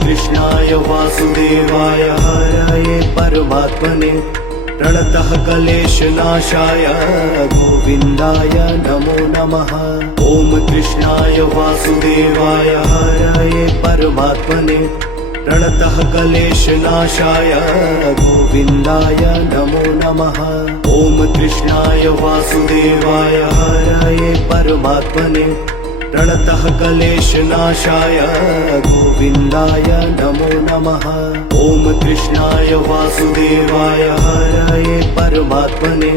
कृष्णाय वासुदेवाय हरये परमात्मने प्रणतः क्लेशनाशाय गोविन्दाय नमो नमः। ॐ कृष्णाय वासुदेवाय हरये परमात्मने प्रणतः क्लेशनाशाय गोविन्दाय नमो नमः। ॐ कृष्णाय वासुदेवाय हरये परमात्मने प्रणतः क्लेशनाशाय गोविन्दाय नमो नमः। ॐ कृष्णाय वासुदेवाय हरये परमात्मने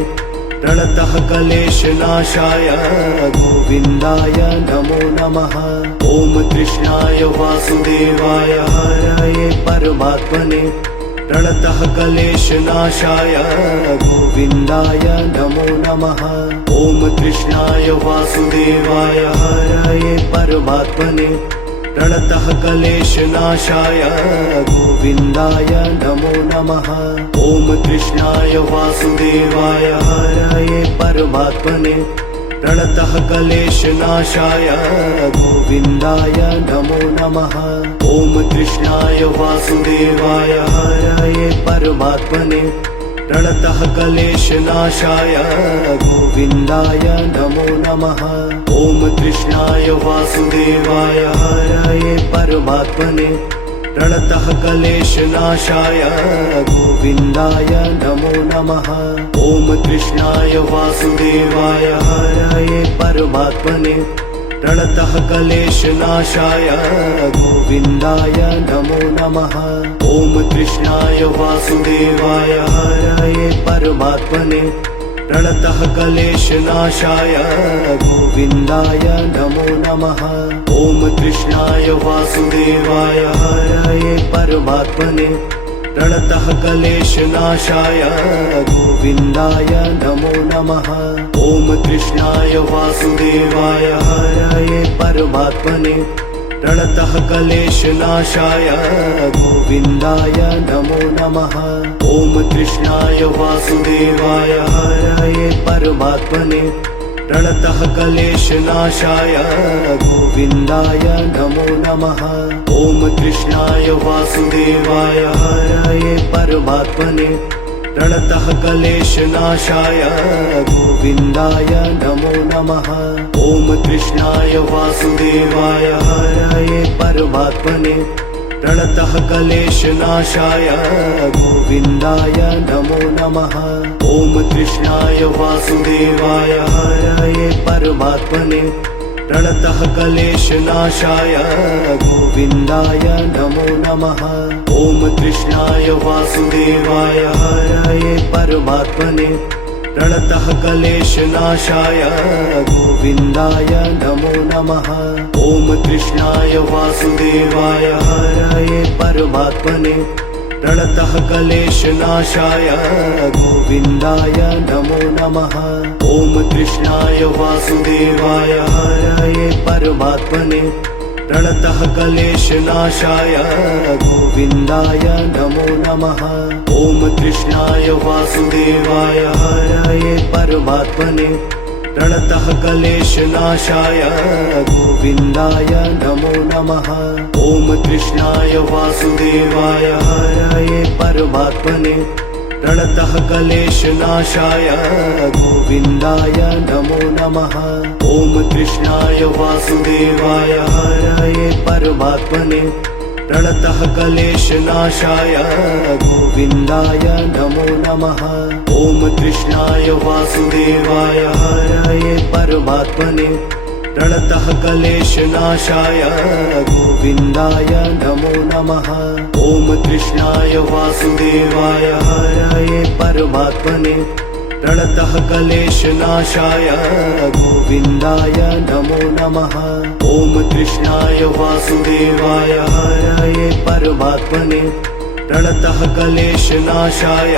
प्रणतः क्लेशनाशाय गोविन्दाय नमो नमः। ॐ कृष्णाय वासुदेवाय हरये परमात्मने प्रणतः क्लेशनाशाय गोविन्दाय नमो नमः। ॐ कृष्णाय वासुदेवाय हरये परमात्मने प्रणतः क्लेशनाशाय गोविन्दाय नमो नमः। ॐ कृष्णाय वासुदेवाय हरये परमात्मने प्रणतः क्लेशनाशाय गोविन्दाय नमो नमः। ॐ कृष्णाय वासुदेवाय हरये परमात्मने प्रणतः क्लेशनाशाय गोविन्दाय नमो नमः। ॐ कृष्णाय वासुदेवाय हरये परमात्मने प्रणतः क्लेशनाशाय गोविन्दाय नमो नमः। ॐ कृष्णाय वासुदेवाय हरये परमात्मने प्रणतः क्लेशनाशाय गोविन्दाय नमो नमः। ॐ कृष्णाय वासुदेवाय हरये परमात्मने प्रणतः क्लेशनाशाय गोविन्दाय नमो नमः। ॐ कृष्णाय वासुदेवाय हरये परमात्मने प्रणतः क्लेशनाशाय गोविन्दाय नमो नमः। ॐ कृष्णाय वासुदेवाय हरये परमात्मने प्रणतः क्लेशनाशाय गोविन्दाय नमो नमः। ॐ कृष्णाय वासुदेवाय हरये परमात्मने प्रणतः क्लेशनाशाय गोविन्दाय नमो नमः। ॐ कृष्णाय वासुदेवाय हरये परमात्मने प्रणतः क्लेशनाशाय गोविन्दाय नमो नमः। ॐ कृष्णाय वासुदेवाय हरये परमात्मने प्रणतः क्लेशनाशाय गोविन्दाय नमो नमः। ॐ कृष्णाय वासुदेवाय हरये परमात्मने प्रणतः क्लेशनाशाय गोविन्दाय नमो नमः। ॐ कृष्णाय वासुदेवाय हरये परमात्मने प्रणतः क्लेशनाशाय गोविन्दाय नमो नमः। ॐ कृष्णाय वासुदेवाय हरये परमात्मने प्रणतः क्लेशनाशाय गोविन्दाय नमो नमः। ॐ कृष्णाय वासुदेवाय हरये परमात्मने प्रणतः क्लेशनाशाय गोविन्दाय नमो नमः। ॐ कृष्णाय वासुदेवाय हरये परमात्मने प्रणतः क्लेशनाशाय गोविन्दाय नमो नमः। ॐ कृष्णाय वासुदेवाय हरये परमात्मने प्रणतः क्लेशनाशाय गोविन्दाय नमो नमः। ॐ कृष्णाय वासुदेवाय हरये परमात्मने प्रणतः क्लेशनाशाय गोविन्दाय नमो नमः। ॐ कृष्णाय वासुदेवाय हरये परमात्मने प्रणतः क्लेशनाशाय गोविन्दाय नमो नमः। ॐ कृष्णाय वासुदेवाय हरये परमात्मने प्रणतः क्लेशनाशाय गोविन्दाय नमो नमः। ॐ कृष्णाय वासुदेवाय हरये परमात्मने प्रणतः क्लेशनाशाय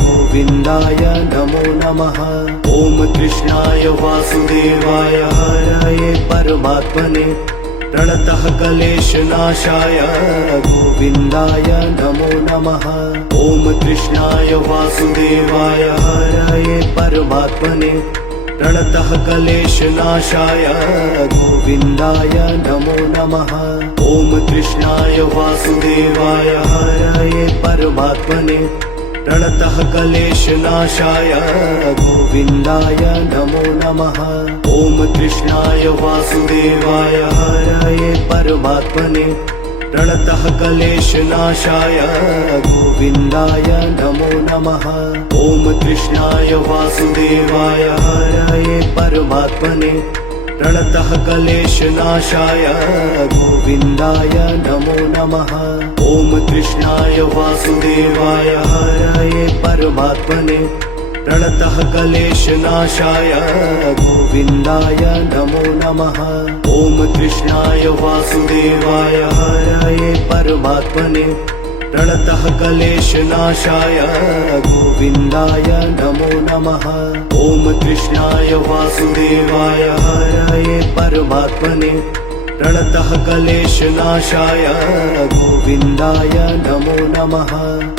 गोविन्दाय नमो नमः। ॐ कृष्णाय वासुदेवाय हरये परमात्मने प्रणतः क्लेशनाशाय गोविन्दाय नमो नमः। ॐ कृष्णाय वासुदेवाय हरये परमात्मने प्रणतः क्लेशनाशाय गोविन्दाय नमो नमः। ॐ कृष्णाय वासुदेवाय हरये परमात्मने प्रणतः क्लेशनाशाय गोविन्दाय नमो नमः। ॐ कृष्णाय वासुदेवाय हरये परमात्मने प्रणतः क्लेशनाशाय गोविन्दाय नमो नमः। ॐ कृष्णाय वासुदेवाय हरये परमात्मने प्रणतः क्लेशनाशाय गोविन्दाय नमो नमः। ॐ कृष्णाय वासुदेवाय हरये परमात्मने प्रणतः क्लेशनाशाय गोविन्दाय नमो नमः। ॐ कृष्णाय वासुदेवाय हरये परमात्मने प्रणतः क्लेशनाशाय गोविन्दाय नमो नमः। ॐ कृष्णाय वासुदेवाय हरये परमात्मने प्रणतः क्लेशनाशाय गोविन्दाय नमो नमः।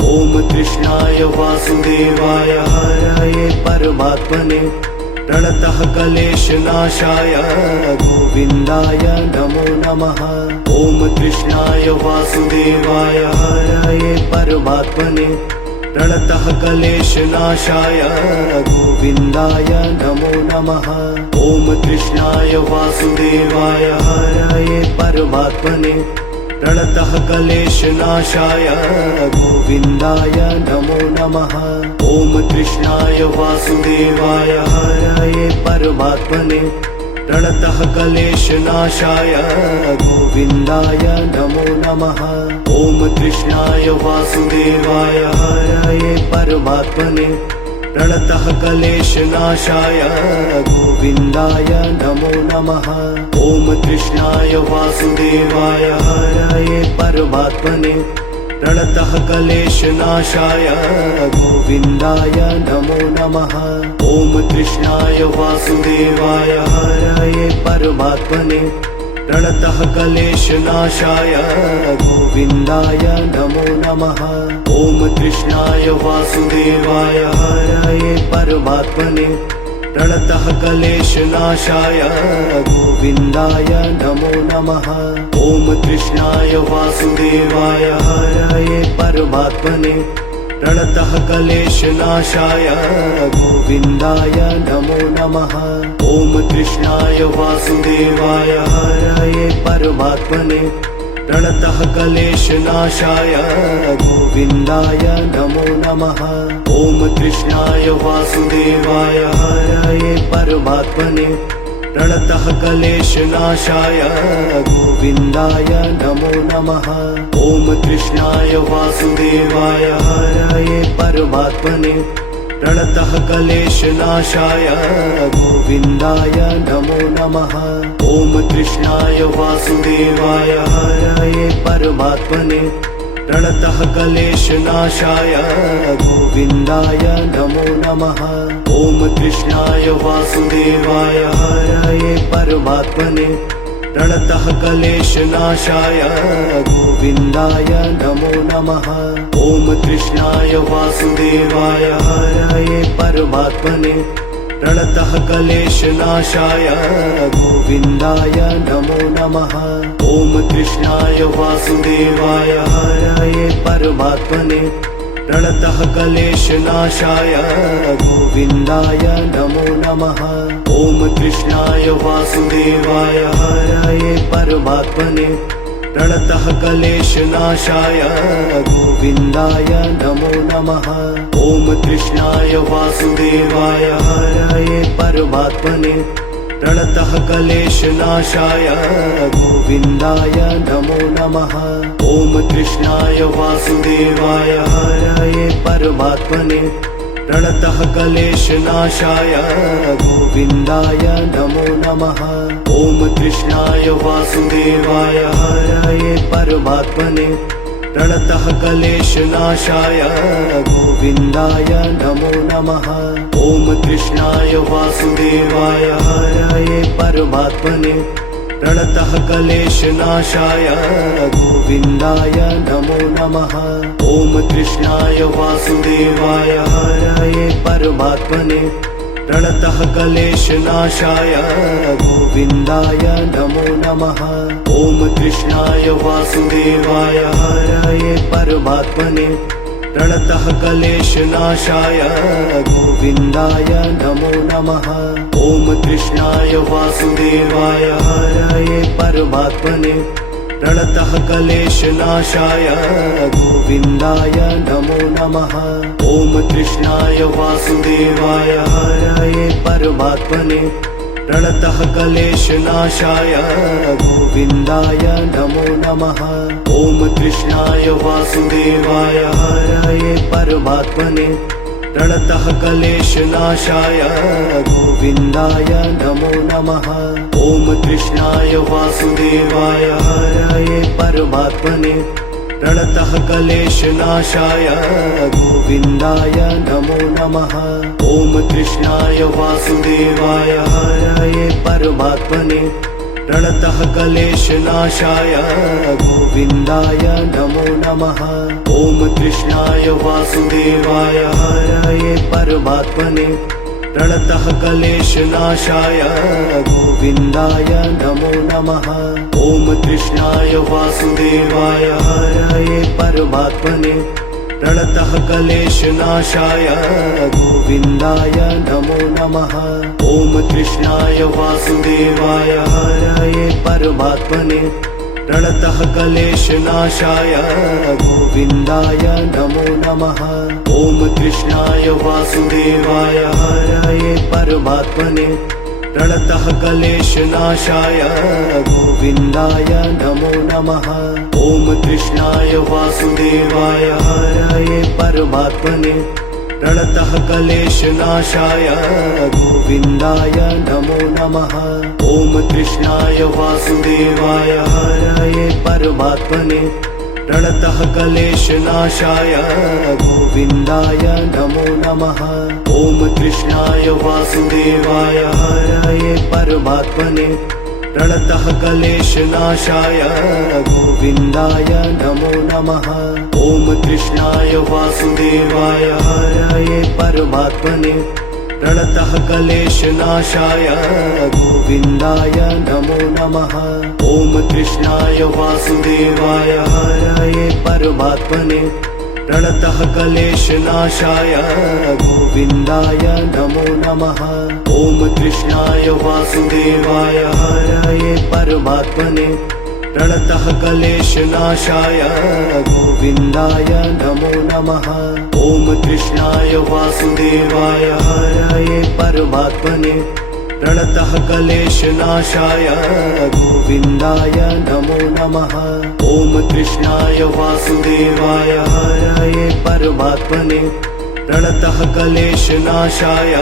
ॐ कृष्णाय वासुदेवाय हरये परमात्मने प्रणतः क्लेशनाशाय गोविन्दाय नमो नमः। ॐ कृष्णाय वासुदेवाय हरये परमात्मने प्रणतः क्लेशनाशाय गोविन्दाय नमो नमः। ॐ कृष्णाय वासुदेवाय हरये परमात्मने प्रणतः क्लेशनाशाय गोविन्दाय नमो नमः। ॐ कृष्णाय वासुदेवाय हरये परमात्मने प्रणतः क्लेशनाशाय गोविन्दाय नमो नमः। ॐ कृष्णाय वासुदेवाय हरये परमात्मने प्रणतः क्लेशनाशाय गोविन्दाय नमो नमः। ॐ कृष्णाय वासुदेवाय हरये परमात्मने प्रणतः क्लेशनाशाय गोविन्दाय नमो नमः। ॐ कृष्णाय वासुदेवाय हरये परमात्मने प्रणतः क्लेशनाशाय गोविन्दाय नमो नमः। ॐ कृष्णाय वासुदेवाय हरये परमात्मने प्रणतः क्लेशनाशाय गोविन्दाय नमो नमः। ॐ कृष्णाय वासुदेवाय हरये परमात्मने प्रणतः क्लेशनाशाय गोविन्दाय नमो नमः। ॐ कृष्णाय वासुदेवाय हरये परमात्मने प्रणतः क्लेशनाशाय गोविन्दाय नमो नमः। ॐ कृष्णाय वासुदेवाय हरये परमात्मने प्रणतः क्लेशनाशाय गोविन्दाय नमो नमः। ॐ कृष्णाय वासुदेवाय हरये परमात्मने प्रणतः क्लेशनाशाय गोविन्दाय नमो नमः। ॐ कृष्णाय वासुदेवाय हरये परमात्मने प्रणतः क्लेशनाशाय गोविन्दाय नमो नमः। ॐ कृष्णाय वासुदेवाय हरये परमात्मने प्रणतः क्लेशनाशाय गोविन्दाय नमो नमः। ॐ कृष्णाय वासुदेवाय हरये परमात्मने प्रणतः क्लेशनाशाय गोविन्दाय नमो नमः। ॐ कृष्णाय वासुदेवाय हरये परमात्मने प्रणतः क्लेशनाशाय गोविन्दाय नमो नमः। ॐ कृष्णाय वासुदेवाय हरये परमात्मने प्रणतः क्लेशनाशाय गोविन्दाय नमो नमः। ॐ कृष्णाय वासुदेवाय हरये परमात्मने प्रणतः क्लेशनाशाय गोविन्दाय नमो नमः। ॐ कृष्णाय वासुदेवाय हरये परमात्मने प्रणतः क्लेशनाशाय गोविन्दाय नमो नमः। ॐ कृष्णाय वासुदेवाय हरये परमात्मने प्रणतः क्लेशनाशाय गोविन्दाय नमो नमः। ॐ कृष्णाय वासुदेवाय हरये परमात्मने प्रणतः क्लेशनाशाय गोविन्दाय नमो नमः। ॐ कृष्णाय वासुदेवाय हरये परमात्मने प्रणतः क्लेशनाशाय गोविन्दाय नमो नमः। ॐ कृष्णाय वासुदेवाय हरये परमात्मने प्रणतः क्लेशनाशाय गोविन्दाय नमो नमः। ॐ कृष्णाय वासुदेवाय हरये परमात्मने प्रणतः क्लेशनाशाय गोविन्दाय नमो नमः। ॐ कृष्णाय वासुदेवाय हरये परमात्मने प्रणतः क्लेशनाशाय गोविन्दाय नमो नमः। ॐ कृष्णाय वासुदेवाय हरये परमात्मने प्रणतः क्लेशनाशाय गोविन्दाय नमो नमः। ॐ कृष्णाय वासुदेवाय हरये परमात्मने प्रणतः क्लेशनाशाय गोविन्दाय नमो नमः। ॐ कृष्णाय वासुदेवाय हरये परमात्मने प्रणतः क्लेशनाशाय गोविन्दाय नमो नमः। ॐ कृष्णाय वासुदेवाय हरये परमात्मने प्रणतः क्लेशनाशाय गोविन्दाय नमो नमः। ॐ कृष्णाय वासुदेवाय हरये परमात्मने प्रणतः क्लेशनाशाय गोविन्दाय नमो नमः। ॐ कृष्णाय वासुदेवाय हरये परमात्मने प्रणतः क्लेशनाशाय गोविन्दाय नमो नमः। ॐ कृष्णाय वासुदेवाय हरये परमात्मने प्रणतः क्लेशनाशाय गोविन्दाय नमो नमः। ॐ कृष्णाय वासुदेवाय हरये परमात्मने प्रणतः क्लेशनाशाय गोविन्दाय नमो नमः। ॐ कृष्णाय वासुदेवाय हरये परमात्मने प्रणतः क्लेशनाशाय गोविन्दाय नमो नमः। ॐ कृष्णाय वासुदेवाय हरये परमात्मने प्रणतः क्लेशनाशाय गोविन्दाय नमो नमः। ॐ कृष्णाय वासुदेवाय हरये परमात्मने प्रणतः क्लेशनाशाय गोविन्दाय नमो नमः। ॐ कृष्णाय वासुदेवाय हरये परमात्मने प्रणतः क्लेशनाशाय गोविन्दाय नमो नमः। ॐ कृष्णाय वासुदेवाय हरये परमात्मने प्रणतः क्लेशनाशाय गोविन्दाय नमो नमः। ॐ कृष्णाय वासुदेवाय हरये परमात्मने प्रणतः क्लेशनाशाय गोविन्दाय नमो नमः। ॐ कृष्णाय वासुदेवाय हरये परमात्मने प्रणतः क्लेशनाशाय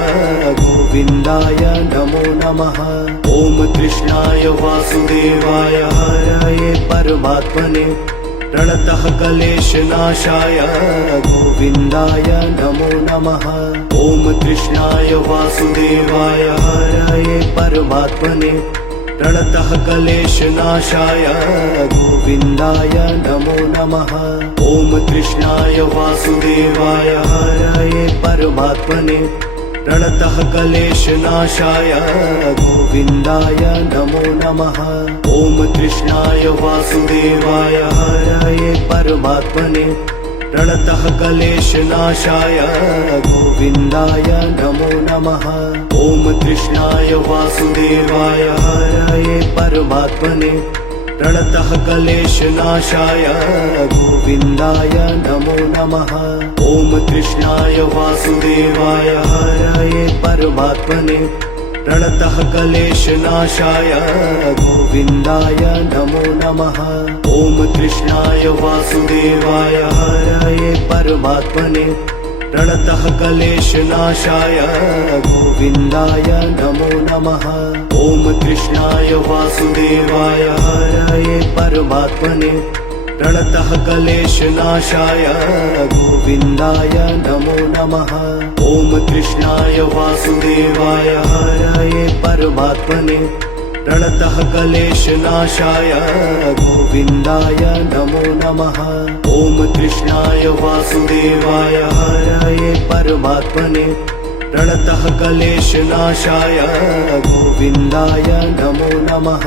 गोविन्दाय नमो नमः। ॐ कृष्णाय वासुदेवाय हरये परमात्मने प्रणतः क्लेशनाशाय गोविन्दाय नमो नमः। ॐ कृष्णाय वासुदेवाय हरये परमात्मने प्रणतः क्लेशनाशाय गोविन्दाय नमो नमः। ॐ कृष्णाय वासुदेवाय हरये परमात्मने प्रणतः क्लेशनाशाय गोविन्दाय नमो नमः। ॐ कृष्णाय वासुदेवाय हरये परमात्मने प्रणतः क्लेशनाशाय गोविन्दाय नमो नमः। ॐ कृष्णाय वासुदेवाय हरये परमात्मने प्रणतः क्लेशनाशाय गोविन्दाय नमो नमः। ॐ कृष्णाय वासुदेवाय हरये परमात्मने प्रणतः क्लेशनाशाय गोविन्दाय नमो नमः। ॐ कृष्णाय वासुदेवाय हरये परमात्मने प्रणतः क्लेशनाशाय गोविन्दाय नमो नमः। ॐ कृष्णाय वासुदेवाय हरये परमात्मने प्रणतः क्लेशनाशाय गोविन्दाय नमो नमः। ॐ कृष्णाय वासुदेवाय हरये परमात्मने प्रणतः क्लेशनाशाय गोविन्दाय नमो नमः। ॐ कृष्णाय वासुदेवाय हरये परमात्मने प्रणतः क्लेशनाशाय गोविन्दाय नमो नमः।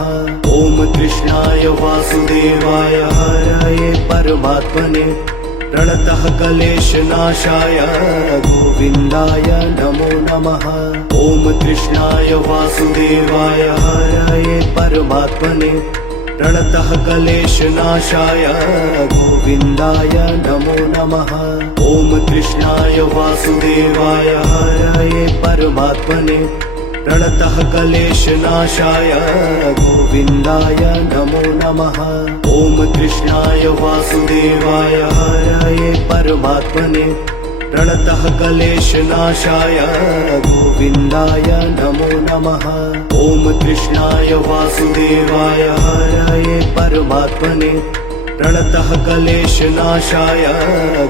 ॐ कृष्णाय वासुदेवाय हरये परमात्मने प्रणतः क्लेशनाशाय गोविन्दाय नमो नमः। ॐ कृष्णाय वासुदेवाय हरये परमात्मने प्रणतः क्लेशनाशाय गोविन्दाय नमो नमः। ॐ कृष्णाय वासुदेवाय हरये परमात्मने प्रणतः क्लेशनाशाय गोविन्दाय नमो नमः। ॐ कृष्णाय वासुदेवाय हरये परमात्मने प्रणतः क्लेशनाशाय गोविन्दाय नमो नमः। ॐ कृष्णाय वासुदेवाय हरये परमात्मने प्रणतः क्लेशनाशाय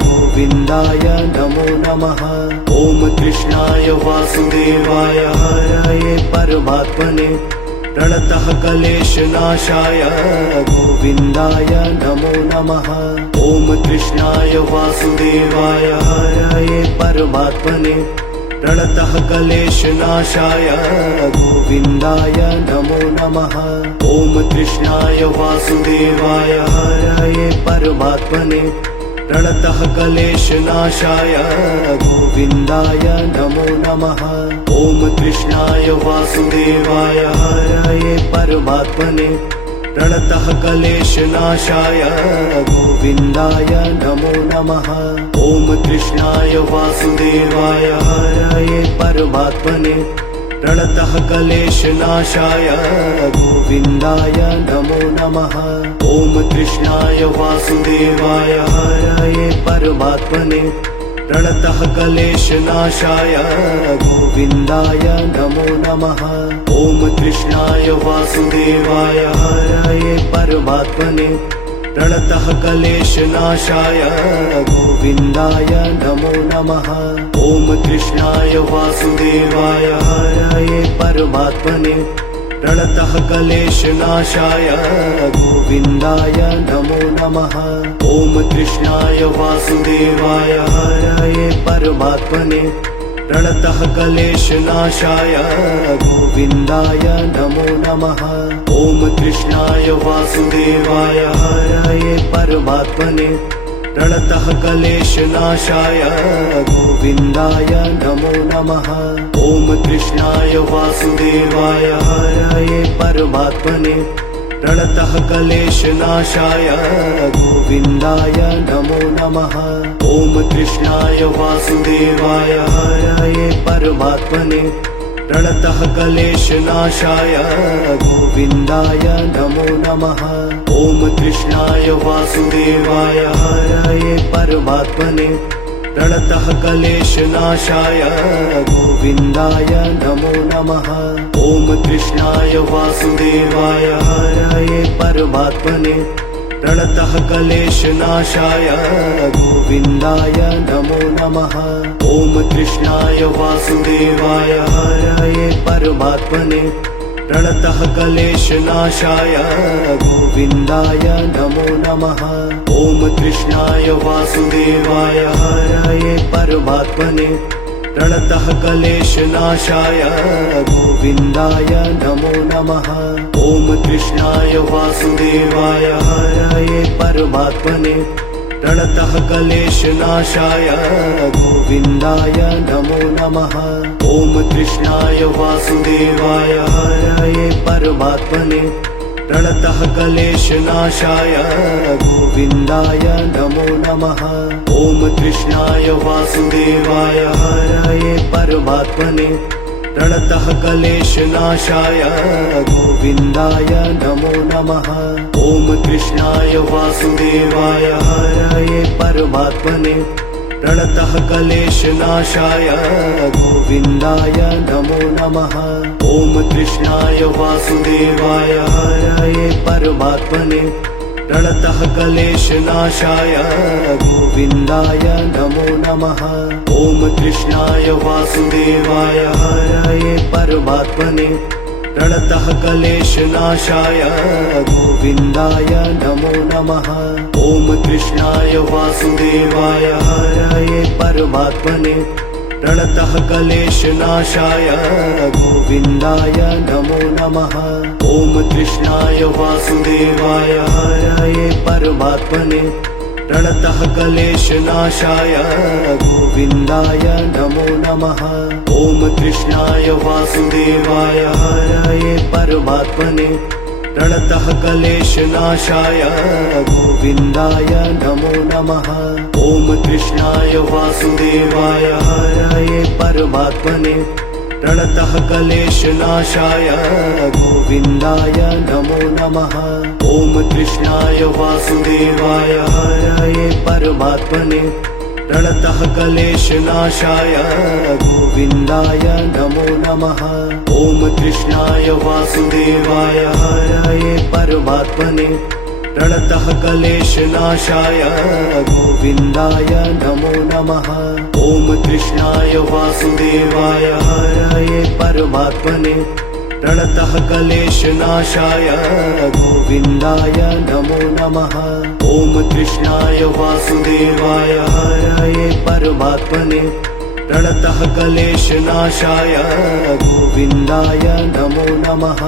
गोविन्दाय नमो नमः। ॐ कृष्णाय वासुदेवाय हरये परमात्मने प्रणतः क्लेशनाशाय गोविन्दाय नमो नमः। ॐ कृष्णाय वासुदेवाय हरये परमात्मने प्रणतः क्लेशनाशाय गोविन्दाय नमो नमः। ॐ कृष्णाय वासुदेवाय हरये परमात्मने प्रणतः क्लेशनाशाय गोविन्दाय नमो नमः। ॐ कृष्णाय वासुदेवाय हरये परमात्मने प्रणतः क्लेशनाशाय गोविन्दाय नमो नमः। ॐ कृष्णाय वासुदेवाय हरये परमात्मने प्रणतः क्लेशनाशाय गोविन्दाय नमो नमः। ॐ कृष्णाय वासुदेवाय हरये परमात्मने प्रणतः क्लेशनाशाय गोविन्दाय नमो नमः। ॐ कृष्णाय वासुदेवाय हरये परमात्मने प्रणतः क्लेशनाशाय गोविन्दाय नमो नमः। ॐ कृष्णाय वासुदेवाय हरये परमात्मने प्रणतः क्लेशनाशाय गोविन्दाय नमो नमः। ॐ कृष्णाय वासुदेवाय हरये परमात्मने प्रणतः क्लेशनाशाय गोविन्दाय नमो नमः। ॐ कृष्णाय वासुदेवाय हरये परमात्मने प्रणतः क्लेशनाशाय गोविन्दाय नमो नमः। ॐ कृष्णाय वासुदेवाय हरये परमात्मने प्रणतः क्लेशनाशाय गोविन्दाय नमो नमः। ॐ कृष्णाय वासुदेवाय हरये परमात्मने प्रणतः क्लेशनाशाय गोविन्दाय नमो नमः। ॐ कृष्णाय वासुदेवाय हरये परमात्मने प्रणतः क्लेशनाशाय गोविन्दाय नमो नमः। ॐ कृष्णाय वासुदेवाय हरये परमात्मने प्रणतः क्लेशनाशाय गोविन्दाय नमो नमः। ॐ कृष्णाय वासुदेवाय हरये परमात्मने प्रणतः क्लेशनाशाय गोविन्दाय नमो नमः। ॐ कृष्णाय वासुदेवाय हरये परमात्मने प्रणतः क्लेशनाशाय गोविन्दाय नमो नमः। ॐ कृष्णाय वासुदेवाय हरये परमात्मने प्रणतः क्लेशनाशाय गोविन्दाय नमो नमः। ॐ कृष्णाय वासुदेवाय हरये परमात्मने प्रणतः क्लेशनाशाय गोविन्दाय नमो नमः। ॐ कृष्णाय वासुदेवाय हरये परमात्मने प्रणतः क्लेशनाशाय गोविन्दाय नमो नमः। ॐ कृष्णाय वासुदेवाय हरये परमात्मने प्रणतः क्लेशनाशाय गोविन्दाय नमो नमः। ॐ कृष्णाय वासुदेवाय हरये परमात्मने प्रणतः क्लेशनाशाय गोविन्दाय नमो नमः। ॐ कृष्णाय वासुदेवाय हरये परमात्मने प्रणतः क्लेशनाशाय गोविन्दाय नमो नमः। ॐ कृष्णाय वासुदेवाय हरये परमात्मने प्रणतः क्लेशनाशाय गोविन्दाय नमो नमः। ॐ कृष्णाय वासुदेवाय हरये परमात्मने प्रणतः क्लेशनाशाय गोविन्दाय नमो नमः। ॐ कृष्णाय वासुदेवाय हरये परमात्मने प्रणतः क्लेशनाशाय गोविन्दाय नमो नमः। ॐ कृष्णाय वासुदेवाय हरये परमात्मने प्रणतः क्लेशनाशाय गोविन्दाय नमो नमः। ॐ कृष्णाय वासुदेवाय हरये परमात्मने प्रणतः क्लेशनाशाय गोविन्दाय नमो नमः। ॐ कृष्णाय वासुदेवाय हरये परमात्मने प्रणतः क्लेशनाशाय गोविन्दाय नमो नमः। ॐ कृष्णाय वासुदेवाय हरये परमात्मने प्रणतः क्लेशनाशाय गोविन्दाय नमो नमः। ॐ कृष्णाय वासुदेवाय हरये परमात्मने प्रणतः क्लेशनाशाय गोविन्दाय नमो नमः।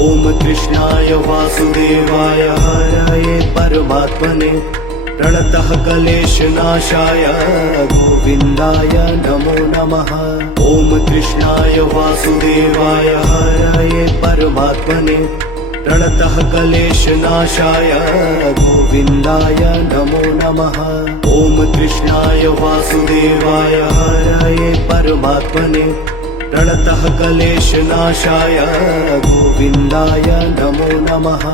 ॐ कृष्णाय वासुदेवाय हरये परमात्मने प्रणतः क्लेशनाशाय गोविन्दाय नमो नमः। ॐ कृष्णाय वासुदेवाय हरये परमात्मने प्रणतः क्लेशनाशाय गोविन्दाय नमो नमः। ॐ कृष्णाय वासुदेवाय हरये परमात्मने प्रणतः क्लेशनाशाय गोविन्दाय नमो नमः।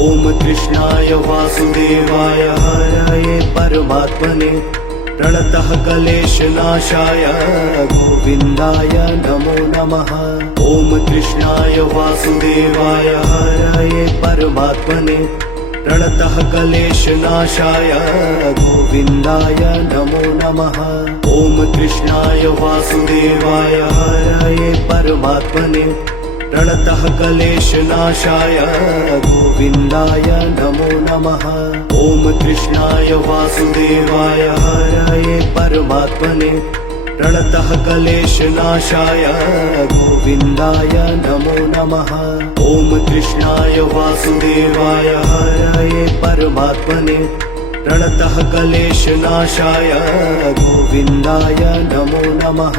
ॐ कृष्णाय वासुदेवाय हरये परमात्मने प्रणतः क्लेशनाशाय गोविन्दाय नमो नमः। ॐ कृष्णाय वासुदेवाय हरये परमात्मने प्रणतः क्लेशनाशाय गोविन्दाय नमो नमः। ॐ कृष्णाय वासुदेवाय हरये परमात्मने प्रणतः क्लेशनाशाय गोविन्दाय नमो नमः। ॐ कृष्णाय वासुदेवाय हरये परमात्मने प्रणतः क्लेशनाशाय गोविन्दाय नमो नमः। ॐ कृष्णाय वासुदेवाय हरये परमात्मने प्रणतः क्लेशनाशाय गोविन्दाय नमो नमः।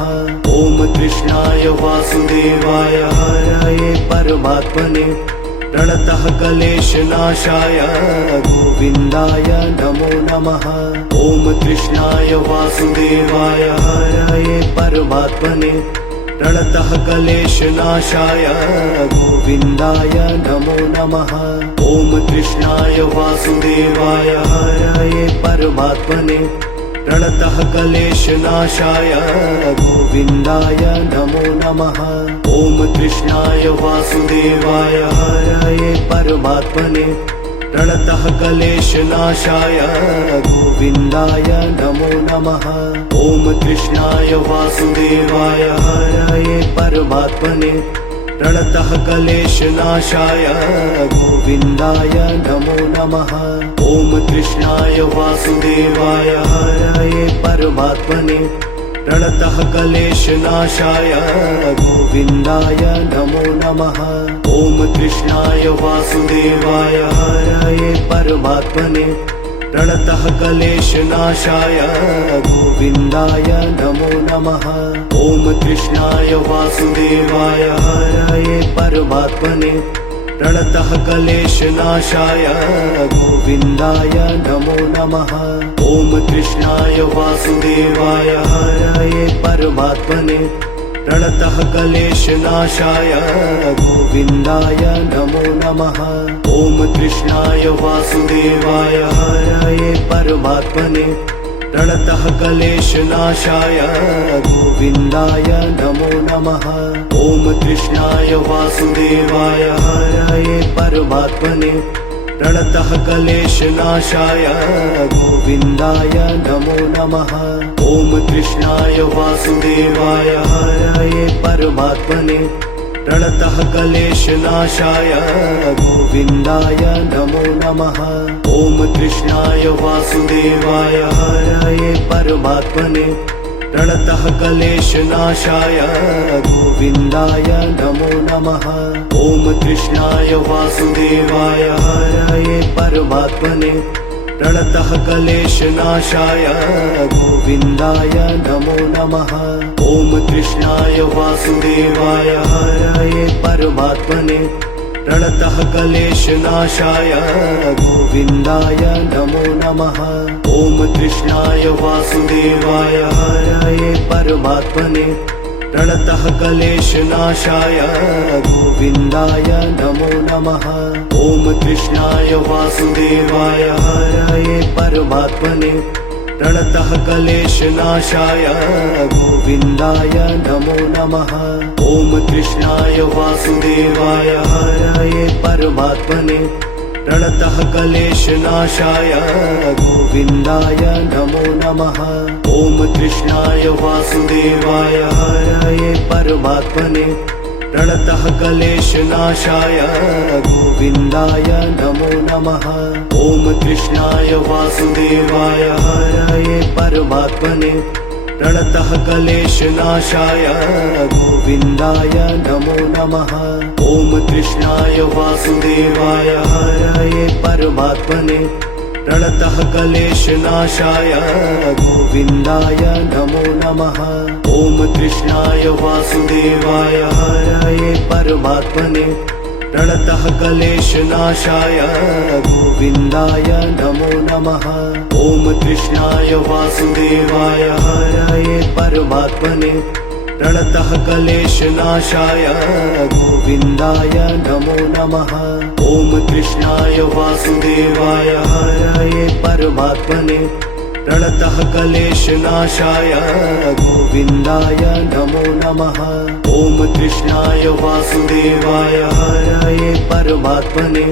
ॐ कृष्णाय वासुदेवाय हरये परमात्मने प्रणतः क्लेशनाशाय गोविन्दाय नमो नमः। ॐ कृष्णाय वासुदेवाय हरये परमात्मने प्रणतः क्लेशनाशाय गोविन्दाय नमो नमः। ॐ कृष्णाय वासुदेवाय हरये परमात्मने प्रणतः क्लेशनाशाय गोविन्दाय नमो नमः। ॐ कृष्णाय वासुदेवाय हरये परमात्मने प्रणतः क्लेशनाशाय गोविन्दाय नमो नमः। ॐ कृष्णाय वासुदेवाय हरये परमात्मने प्रणतः क्लेशनाशाय गोविन्दाय नमो नमः। ॐ कृष्णाय वासुदेवाय हरये परमात्मने प्रणतः क्लेशनाशाय गोविन्दाय नमो नमः। ॐ कृष्णाय वासुदेवाय हरये परमात्मने प्रणतः क्लेशनाशाय गोविन्दाय नमो नमः। ॐ कृष्णाय वासुदेवाय हरये परमात्मने प्रणतः क्लेशनाशाय गोविन्दाय नमो नमः। ॐ कृष्णाय वासुदेवाय हरये परमात्मने प्रणतः क्लेशनाशाय गोविन्दाय नमो नमः। ॐ कृष्णाय वासुदेवाय हरये परमात्मने प्रणतः क्लेशनाशाय गोविन्दाय नमो नमः। ॐ कृष्णाय वासुदेवाय हरये परमात्मने प्रणतः क्लेशनाशाय गोविन्दाय नमो नमः। ॐ कृष्णाय वासुदेवाय हरये परमात्मने प्रणतः क्लेशनाशाय गोविन्दाय नमो नमः। ॐ कृष्णाय वासुदेवाय हरये परमात्मने प्रणतः क्लेशनाशाय गोविन्दाय नमो नमः। ॐ कृष्णाय वासुदेवाय हरये परमात्मने प्रणतः क्लेशनाशाय गोविन्दाय नमो नमः। ॐ कृष्णाय वासुदेवाय हरये परमात्मने प्रणतः क्लेशनाशाय गोविन्दाय नमो नमः। ॐ कृष्णाय वासुदेवाय हरये परमात्मने प्रणतः क्लेशनाशाय गोविन्दाय नमो नमः। ॐ कृष्णाय वासुदेवाय हरये परमात्मने प्रणतः क्लेशनाशाय गोविन्दाय नमो नमः। ॐ कृष्णाय वासुदेवाय हरये परमात्मने प्रणतः क्लेशनाशाय गोविन्दाय नमो नमः। ॐ कृष्णाय वासुदेवाय हरये परमात्मने प्रणतः क्लेशनाशाय गोविन्दाय नमो नमः। ॐ कृष्णाय वासुदेवाय हरये परमात्मने प्रणतः क्लेशनाशाय गोविन्दाय नमो नमः। ॐ कृष्णाय वासुदेवाय हरये परमात्मने प्रणतः क्लेशनाशाय गोविन्दाय नमो नमः। ॐ कृष्णाय वासुदेवाय हरये परमात्मने प्रणतः क्लेशनाशाय गोविन्दाय नमो नमः। ॐ कृष्णाय वासुदेवाय हरये परमात्मने प्रणतः क्लेशनाशाय गोविन्दाय नमो नमः। ॐ कृष्णाय वासुदेवाय हरये परमात्मने प्रणतः क्लेशनाशाय गोविन्दाय नमो नमः। ॐ कृष्णाय वासुदेवाय हरये परमात्मने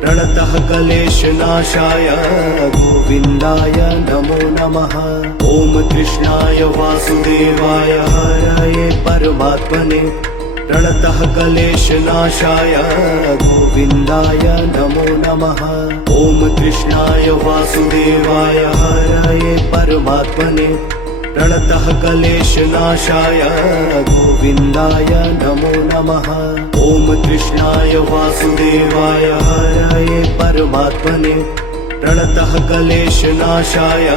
प्रणतः क्लेशनाशाय गोविन्दाय नमो नमः। ॐ कृष्णाय वासुदेवाय हरये परमात्मने प्रणतः क्लेशनाशाय गोविन्दाय नमो नमः। ॐ कृष्णाय वासुदेवाय हरये परमात्मने प्रणतः क्लेशनाशाय गोविन्दाय नमो नमः। ॐ कृष्णाय वासुदेवाय हरये परमात्मने प्रणतः क्लेशनाशाय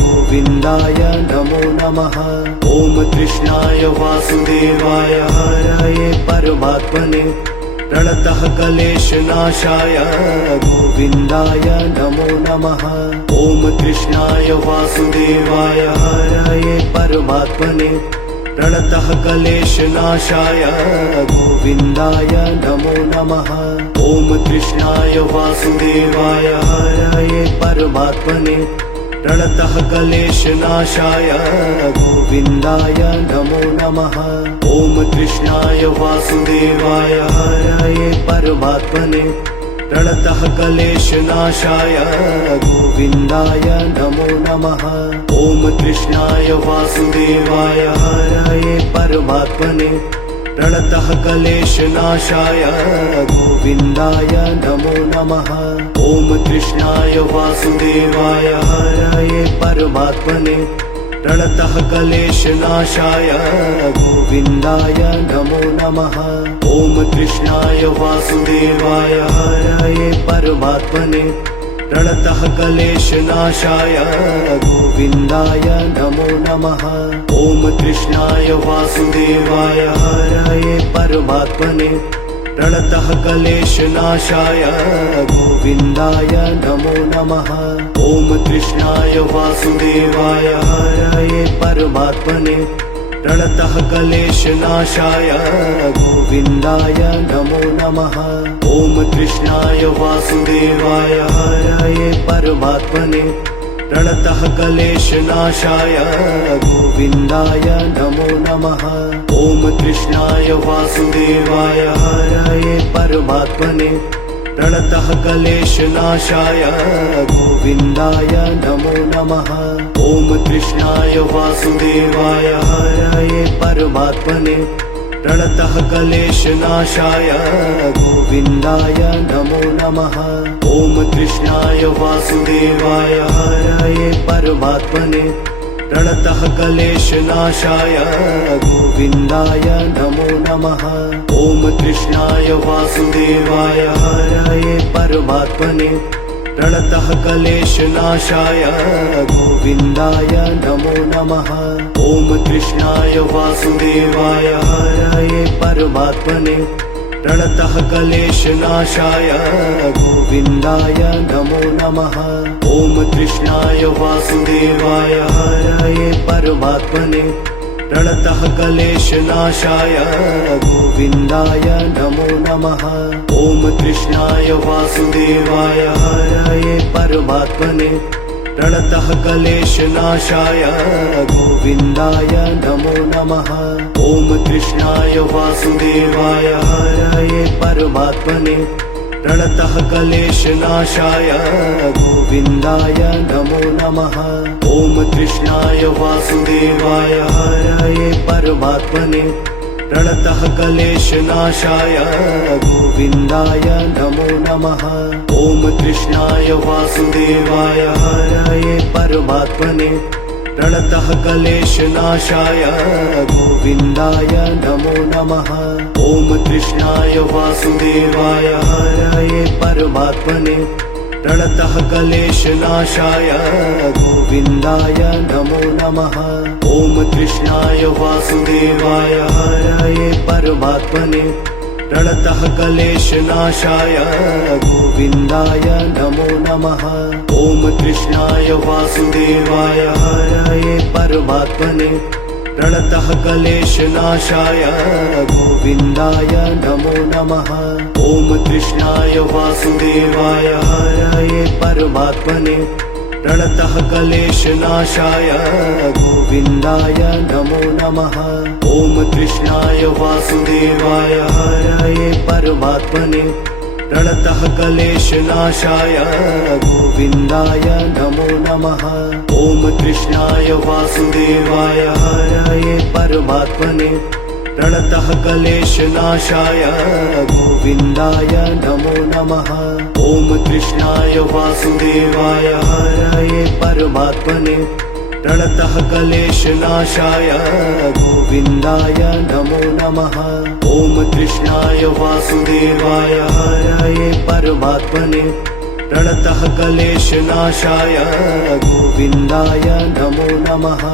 गोविन्दाय नमो नमः। ॐ कृष्णाय वासुदेवाय हरये परमात्मने प्रणतः क्लेशनाशाय गोविन्दाय नमो नमः। ॐ कृष्णाय वासुदेवाय हरये परमात्मने प्रणतः क्लेशनाशाय गोविन्दाय नमो नमः। ॐ कृष्णाय वासुदेवाय हरये परमात्मने प्रणतः क्लेशनाशाय गोविन्दाय नमो नमः। ॐ कृष्णाय वासुदेवाय हरये परमात्मने प्रणतः क्लेशनाशाय गोविन्दाय नमो नमः। ॐ कृष्णाय वासुदेवाय हरये परमात्मने प्रणतः क्लेशनाशाय गोविन्दाय नमो नमः। ॐ कृष्णाय वासुदेवाय हरये परमात्मने प्रणतः क्लेशनाशाय गोविन्दाय नमो नमः। ॐ कृष्णाय वासुदेवाय हरये परमात्मने प्रणतः क्लेशनाशाय गोविन्दाय नमो नमः। ॐ कृष्णाय वासुदेवाय हरये परमात्मने प्रणतः क्लेशनाशाय गोविन्दाय नमो नमः। ॐ कृष्णाय वासुदेवाय हरये परमात्मने प्रणतः क्लेशनाशाय गोविन्दाय नमो नमः। ॐ कृष्णाय वासुदेवाय हरये परमात्मने प्रणतः क्लेशनाशाय गोविन्दाय नमो नमः। ॐ कृष्णाय वासुदेवाय हरये परमात्मने प्रणतः क्लेशनाशाय गोविन्दाय नमो नमः। ॐ कृष्णाय वासुदेवाय हरये परमात्मने प्रणतः क्लेशनाशाय गोविन्दाय नमो नमः। ॐ कृष्णाय वासुदेवाय हरये परमात्मने प्रणतः क्लेशनाशाय गोविन्दाय नमो नमः। ॐ कृष्णाय वासुदेवाय हरये परमात्मने प्रणतः क्लेशनाशाय गोविन्दाय नमो नमः। ॐ कृष्णाय वासुदेवाय हरये परमात्मने प्रणतः क्लेशनाशाय गोविन्दाय नमो नमः। ॐ कृष्णाय वासुदेवाय हरये परमात्मने प्रणतः क्लेशनाशाय गोविन्दाय नमो नमः। ॐ कृष्णाय वासुदेवाय हरये परमात्मने प्रणतः क्लेशनाशाय गोविन्दाय नमो नमः। ॐ कृष्णाय वासुदेवाय हरये परमात्मने प्रणतः क्लेशनाशाय गोविन्दाय नमो नमः। ॐ कृष्णाय वासुदेवाय हरये परमात्मने प्रणतः क्लेशनाशाय गोविन्दाय नमो नमः। ॐ कृष्णाय वासुदेवाय हरये परमात्मने प्रणतः क्लेशनाशाय गोविन्दाय नमो नमः। ॐ कृष्णाय वासुदेवाय हरये परमात्मने प्रणतः क्लेशनाशाय गोविन्दाय नमो नमः। ॐ कृष्णाय वासुदेवाय हरये परमात्मने प्रणतः क्लेशनाशाय गोविन्दाय नमो नमः। ॐ कृष्णाय वासुदेवाय हरये परमात्मने प्रणतः क्लेशनाशाय गोविन्दाय नमो नमः। ॐ कृष्णाय वासुदेवाय हरये परमात्मने प्रणतः क्लेशनाशाय गोविन्दाय नमो नमः। ॐ कृष्णाय वासुदेवाय हरये परमात्मने प्रणतः क्लेशनाशाय गोविन्दाय नमो नमः। ॐ कृष्णाय वासुदेवाय हरये परमात्मने प्रणतः क्लेशनाशाय गोविन्दाय नमो नमः। ॐ कृष्णाय वासुदेवाय हरये परमात्मने प्रणतः क्लेशनाशाय गोविन्दाय नमो नमः। ॐ कृष्णाय वासुदेवाय हरये परमात्मने प्रणतः क्लेशनाशाय गोविन्दाय नमो नमः।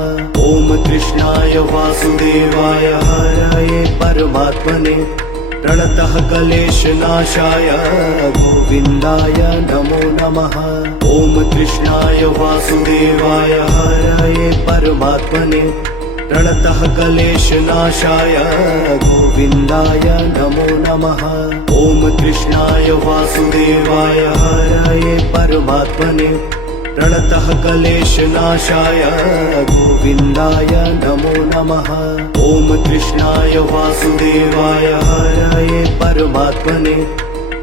ॐ कृष्णाय वासुदेवाय हरये परमात्मने प्रणतः क्लेशनाशाय गोविन्दाय नमो नमः। ॐ कृष्णाय वासुदेवाय हरये परमात्मने प्रणतः क्लेशनाशाय गोविन्दाय नमो नमः। ॐ कृष्णाय वासुदेवाय हरये परमात्मने प्रणतः क्लेशनाशाय गोविन्दाय नमो नमः। ॐ कृष्णाय वासुदेवाय हरये परमात्मने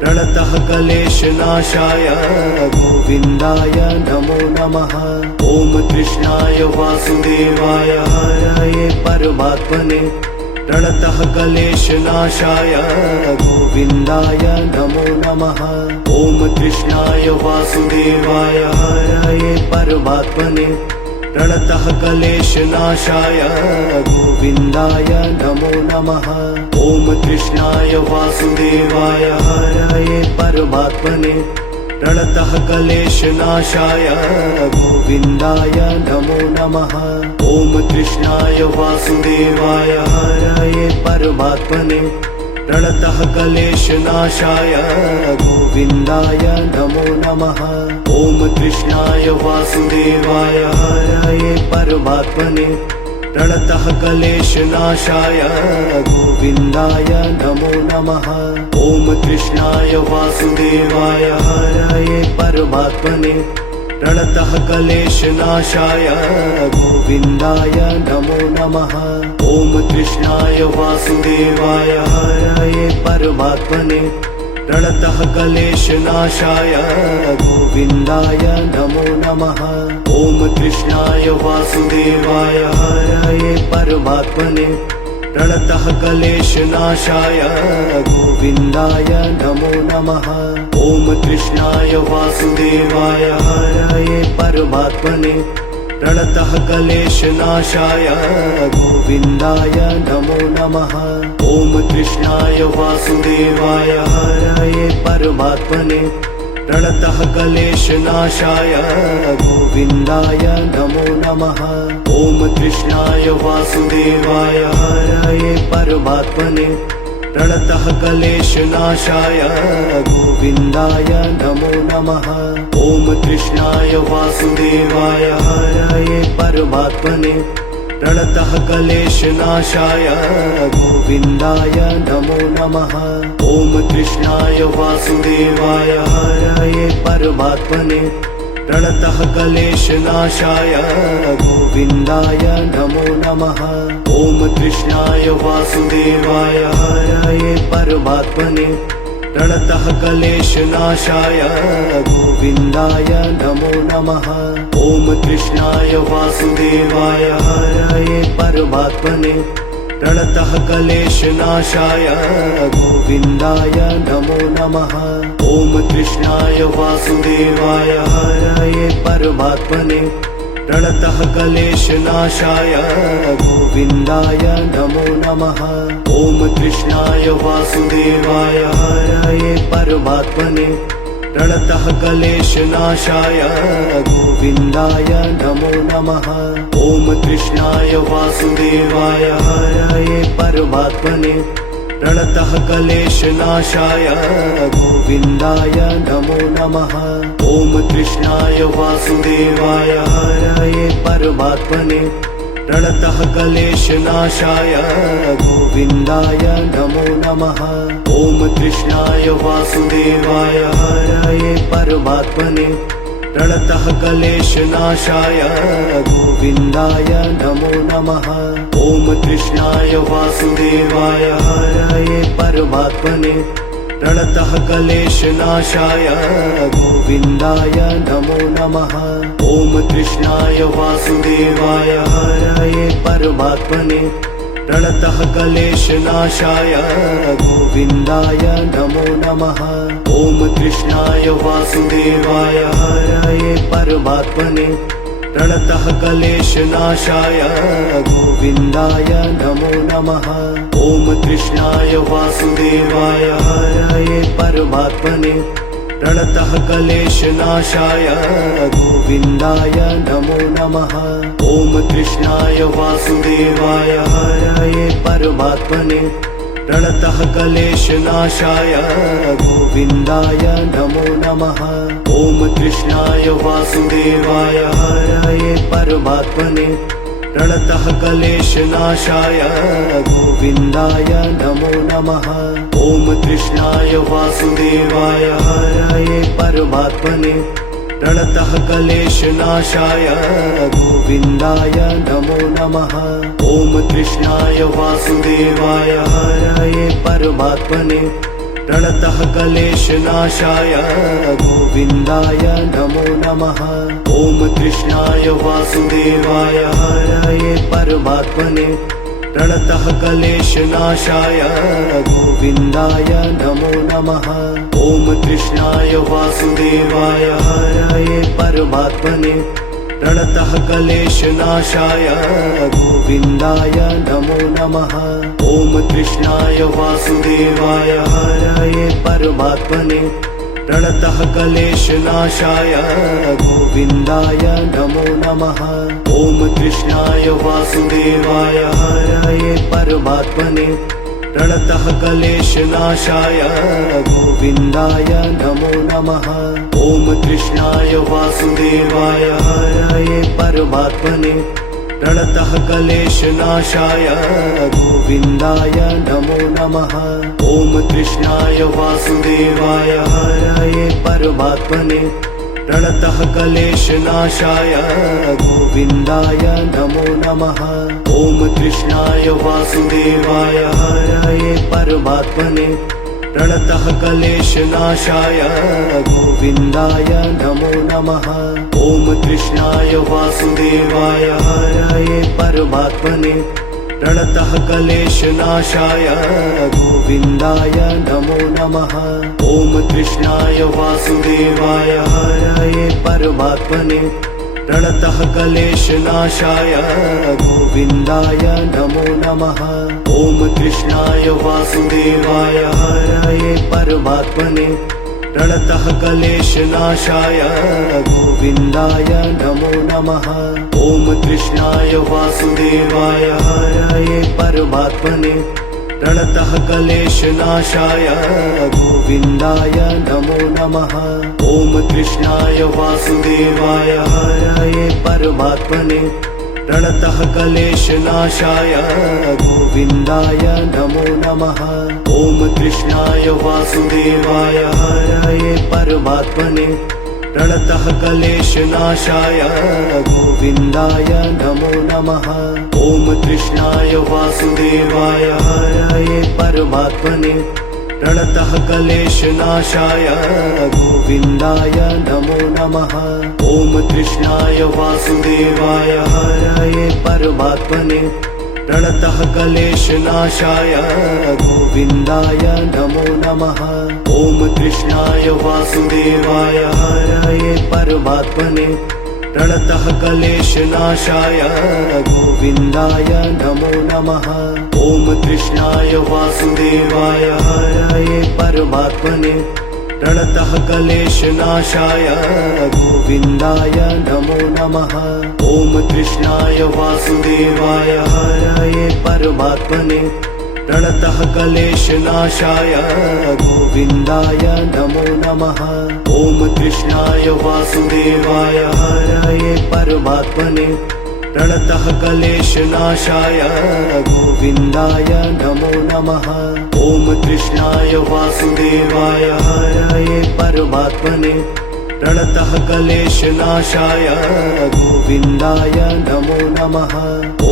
प्रणतः क्लेशनाशाय गोविन्दाय नमो नमः। ॐ कृष्णाय वासुदेवाय हरये परमात्मने प्रणतः क्लेशनाशाय गोविन्दाय नमो नमः। ॐ कृष्णाय वासुदेवाय हरये परमात्मने प्रणतः क्लेशनाशाय गोविन्दाय नमो नमः। ॐ कृष्णाय वासुदेवाय हरये परमात्मने प्रणतः क्लेशनाशाय गोविन्दाय नमो नमः। ॐ कृष्णाय वासुदेवाय हरये परमात्मने प्रणतः क्लेशनाशाय गोविन्दाय नमो नमः। ॐ कृष्णाय वासुदेवाय हरये परमात्मने प्रणतः क्लेशनाशाय गोविन्दाय नमो नमः। ॐ कृष्णाय वासुदेवाय हरये परमात्मने प्रणतः क्लेशनाशाय गोविन्दाय नमो नमः। ॐ कृष्णाय वासुदेवाय हरये परमात्मने प्रणतः क्लेशनाशाय गोविन्दाय नमो नमः। ॐ कृष्णाय वासुदेवाय हरये परमात्मने प्रणतः क्लेशनाशाय गोविन्दाय नमो नमः। ॐ कृष्णाय वासुदेवाय हरये परमात्मने प्रणतः क्लेशनाशाय गोविन्दाय नमो नमः। ॐ कृष्णाय वासुदेवाय हरये परमात्मने प्रणतः क्लेशनाशाय गोविन्दाय नमो नमः। ॐ कृष्णाय वासुदेवाय हरये परमात्मने प्रणतः क्लेशनाशाय गोविन्दाय नमो नमः। ॐ कृष्णाय वासुदेवाय हरये परमात्मने प्रणतः क्लेशनाशाय गोविन्दाय नमो नमः। ॐ कृष्णाय वासुदेवाय हरये परमात्मने प्रणतः क्लेशनाशाय गोविन्दाय नमो नमः। ॐ कृष्णाय वासुदेवाय हरये परमात्मने प्रणतः क्लेशनाशाय गोविन्दाय नमो नमः। ॐ कृष्णाय वासुदेवाय हरये परमात्मने प्रणतः क्लेशनाशाय गोविन्दाय नमो नमः। ॐ कृष्णाय वासुदेवाय हरये परमात्मने प्रणतः क्लेशनाशाय गोविन्दाय नमो नमः। ॐ कृष्णाय वासुदेवाय हरये परमात्मने प्रणतः क्लेशनाशाय गोविन्दाय नमो नमः। ॐ कृष्णाय वासुदेवाय हरये परमात्मने प्रणतः क्लेशनाशाय गोविन्दाय नमो नमः। ॐ कृष्णाय वासुदेवाय हरये परमात्मने प्रणतः क्लेशनाशाय गोविन्दाय नमो नमः। ॐ कृष्णाय वासुदेवाय हरये परमात्मने प्रणतः क्लेशनाशाय गोविन्दाय नमो नमः। ॐ कृष्णाय वासुदेवाय हरये परमात्मने प्रणतः क्लेशनाशाय गोविन्दाय नमो नमः। ॐ कृष्णाय वासुदेवाय हरये परमात्मने प्रणतः क्लेशनाशाय गोविन्दाय नमो नमः। ॐ कृष्णाय वासुदेवाय हरये परमात्मने प्रणतः क्लेशनाशाय गोविन्दाय नमो नमः। ॐ कृष्णाय वासुदेवाय हरये परमात्मने प्रणतः क्लेशनाशाय गोविन्दाय नमो नमः। ॐ कृष्णाय वासुदेवाय हरये परमात्मने प्रणतः क्लेशनाशाय गोविन्दाय नमो नमः। ॐ कृष्णाय वासुदेवाय हरये परमात्मने प्रणतः क्लेशनाशाय गोविन्दाय नमो नमः। ॐ कृष्णाय वासुदेवाय हरये परमात्मने प्रणतः क्लेशनाशाय गोविन्दाय नमो नमः। ॐ कृष्णाय वासुदेवाय हरये परमात्मने प्रणतः क्लेशनाशाय गोविन्दाय नमो नमः। ॐ कृष्णाय वासुदेवाय हरये परमात्मने प्रणतः क्लेशनाशाय गोविन्दाय नमो नमः। ॐ कृष्णाय वासुदेवाय हरये परमात्मने प्रणतः क्लेशनाशाय गोविन्दाय नमो नमः। ॐ कृष्णाय वासुदेवाय हरये परमात्मने प्रणतः क्लेशनाशाय गोविन्दाय नमो नमः। ॐ कृष्णाय वासुदेवाय हरये परमात्मने प्रणतः क्लेशनाशाय गोविन्दाय नमो नमः। ॐ कृष्णाय वासुदेवाय हरये परमात्मने प्रणतः क्लेशनाशाय गोविन्दाय नमो नमः। ॐ कृष्णाय वासुदेवाय हरये परमात्मने प्रणतः क्लेशनाशाय गोविन्दाय नमो नमः। ॐ कृष्णाय वासुदेवाय हरये परमात्मने प्रणतः क्लेशनाशाय गोविन्दाय नमो नमः। ॐ कृष्णाय वासुदेवाय हरये परमात्मने प्रणतः क्लेशनाशाय गोविन्दाय नमो नमः। ॐ कृष्णाय वासुदेवाय हरये परमात्मने प्रणतः क्लेशनाशाय गोविन्दाय नमो नमः। ॐ कृष्णाय वासुदेवाय हरये परमात्मने प्रणतः क्लेशनाशाय गोविन्दाय नमो नमः। ॐ कृष्णाय वासुदेवाय हरये परमात्मने प्रणतः क्लेशनाशाय गोविन्दाय नमो नमः। ॐ कृष्णाय वासुदेवाय हरये परमात्मने प्रणतः क्लेशनाशाय गोविन्दाय नमो नमः। ॐ कृष्णाय वासुदेवाय हरये परमात्मने प्रणतः क्लेशनाशाय गोविन्दाय नमो नमः। ॐ कृष्णाय वासुदेवाय हरये परमात्मने प्रणतः क्लेशनाशाय गोविन्दाय नमो नमः। ॐ कृष्णाय वासुदेवाय हरये परमात्मने प्रणतः क्लेशनाशाय गोविन्दाय नमो नमः। ॐ कृष्णाय वासुदेवाय हरये परमात्मने प्रणतः क्लेशनाशाय गोविन्दाय नमो नमः। ॐ कृष्णाय वासुदेवाय हरये परमात्मने प्रणतः क्लेशनाशाय गोविन्दाय नमो नमः। ॐ कृष्णाय वासुदेवाय हरये परमात्मने प्रणतः क्लेशनाशाय गोविन्दाय नमो नमः। ॐ कृष्णाय वासुदेवाय हरये परमात्मने प्रणतः क्लेशनाशाय गोविन्दाय नमो नमः। ॐ कृष्णाय वासुदेवाय हरये परमात्मने प्रणतः क्लेशनाशाय गोविन्दाय नमो नमः।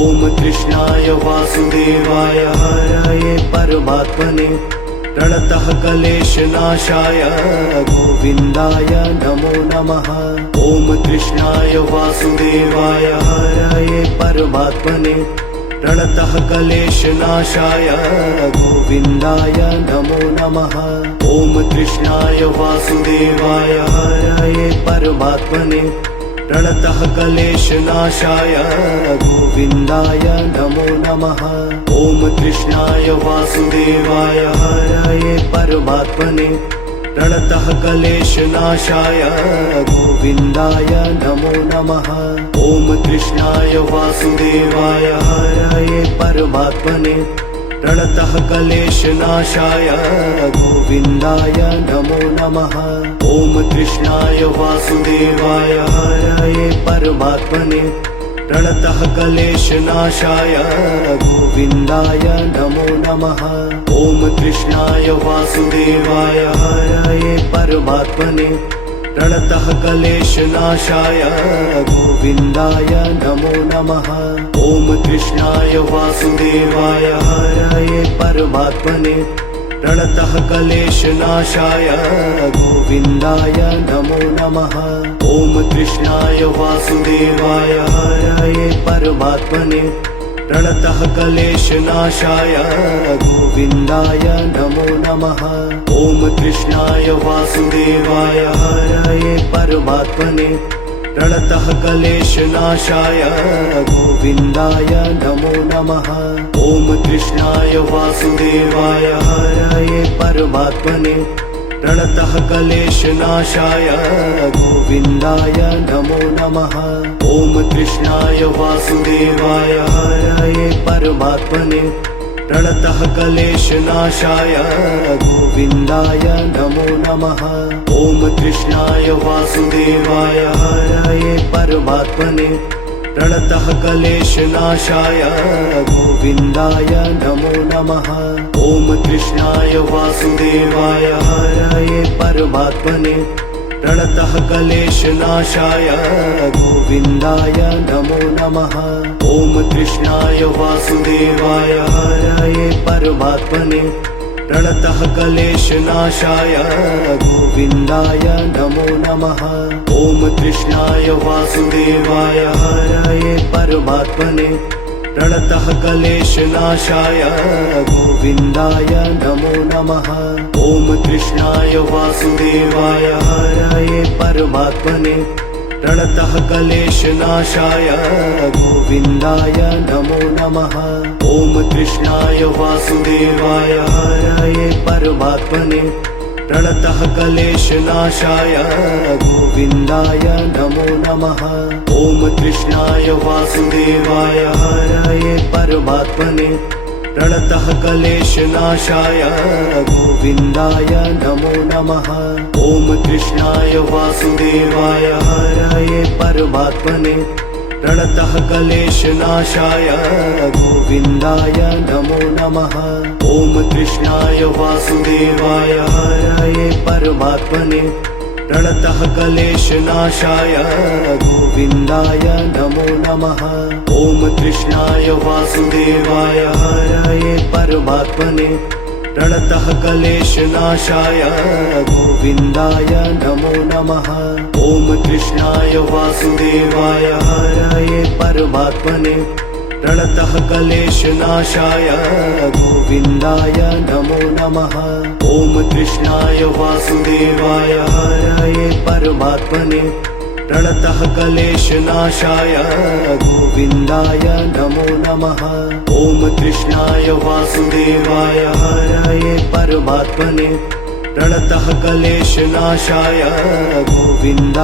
ॐ कृष्णाय वासुदेवाय हरये परमात्मने प्रणतः क्लेशनाशाय गोविन्दाय नमो नमः। ॐ कृष्णाय वासुदेवाय हरये परमात्मने प्रणतः क्लेशनाशाय गोविन्दाय नमो नमः। ॐ कृष्णाय वासुदेवाय हरये परमात्मने प्रणतः क्लेशनाशाय गोविन्दाय नमो नमः। ॐ कृष्णाय वासुदेवाय हरये परमात्मने प्रणतः क्लेशनाशाय गोविन्दाय नमो नमः। ॐ कृष्णाय वासुदेवाय हरये परमात्मने प्रणतः क्लेशनाशाय गोविन्दाय नमो नमः। ॐ कृष्णाय वासुदेवाय हरये परमात्मने प्रणतः क्लेशनाशाय गोविन्दाय नमो नमः। ॐ कृष्णाय वासुदेवाय हरये परमात्मने प्रणतः क्लेशनाशाय गोविन्दाय नमो नमः। ॐ कृष्णाय वासुदेवाय हरये परमात्मने प्रणतः क्लेशनाशाय गोविन्दाय नमो नमः। ॐ कृष्णाय वासुदेवाय हरये परमात्मने प्रणतः क्लेशनाशाय गोविन्दाय नमो नमः। ॐ कृष्णाय वासुदेवाय हरये परमात्मने प्रणतः क्लेशनाशाय गोविन्दाय नमो नमः। ॐ कृष्णाय वासुदेवाय हरये परमात्मने प्रणतः क्लेशनाशाय गोविन्दाय नमो नमः। ॐ कृष्णाय वासुदेवाय हरये परमात्मने प्रणतः क्लेशनाशाय गोविन्दाय नमो नमः। ॐ कृष्णाय वासुदेवाय हरये परमात्मने प्रणतः क्लेशनाशाय गोविन्दाय नमो नमः। ॐ कृष्णाय वासुदेवाय हरये परमात्मने प्रणतः क्लेशनाशाय गोविन्दाय नमो नमः। ॐ कृष्णाय वासुदेवाय हरये परमात्मने प्रणतः क्लेशनाशाय गोविन्दाय नमो नमः। ॐ कृष्णाय वासुदेवाय हरये परमात्मने प्रणतः क्लेशनाशाय गोविन्दाय नमो नमः। ॐ कृष्णाय वासुदेवाय हरये परमात्मने प्रणतः क्लेशनाशाय गोविन्दाय नमो नमः। ॐ कृष्णाय वासुदेवाय हरये परमात्मने प्रणतः क्लेशनाशाय गोविन्दाय नमो नमः। ॐ कृष्णाय वासुदेवाय हरये परमात्मने प्रणतः क्लेशनाशाय गोविन्दाय नमो नमः। ॐ कृष्णाय वासुदेवाय हरये परमात्मने प्रणतः क्लेशनाशाय गोविन्दाय नमो नमः। ॐ कृष्णाय वासुदेवाय हरये परमात्मने प्रणतः क्लेशनाशाय गोविन्दाय नमो नमः। ॐ कृष्णाय वासुदेवाय हरये परमात्मने प्रणतः क्लेशनाशाय गोविन्दाय नमो नमः। ॐ कृष्णाय वासुदेवाय हरये परमात्मने प्रणतः क्लेशनाशाय गोविन्दाय नमो नमः। ॐ कृष्णाय वासुदेवाय हरये परमात्मने प्रणतः क्लेशनाशाय गोविन्दाय नमो नमः। ॐ कृष्णाय वासुदेवाय हरये परमात्मने प्रणतः क्लेशनाशाय गोविन्दाय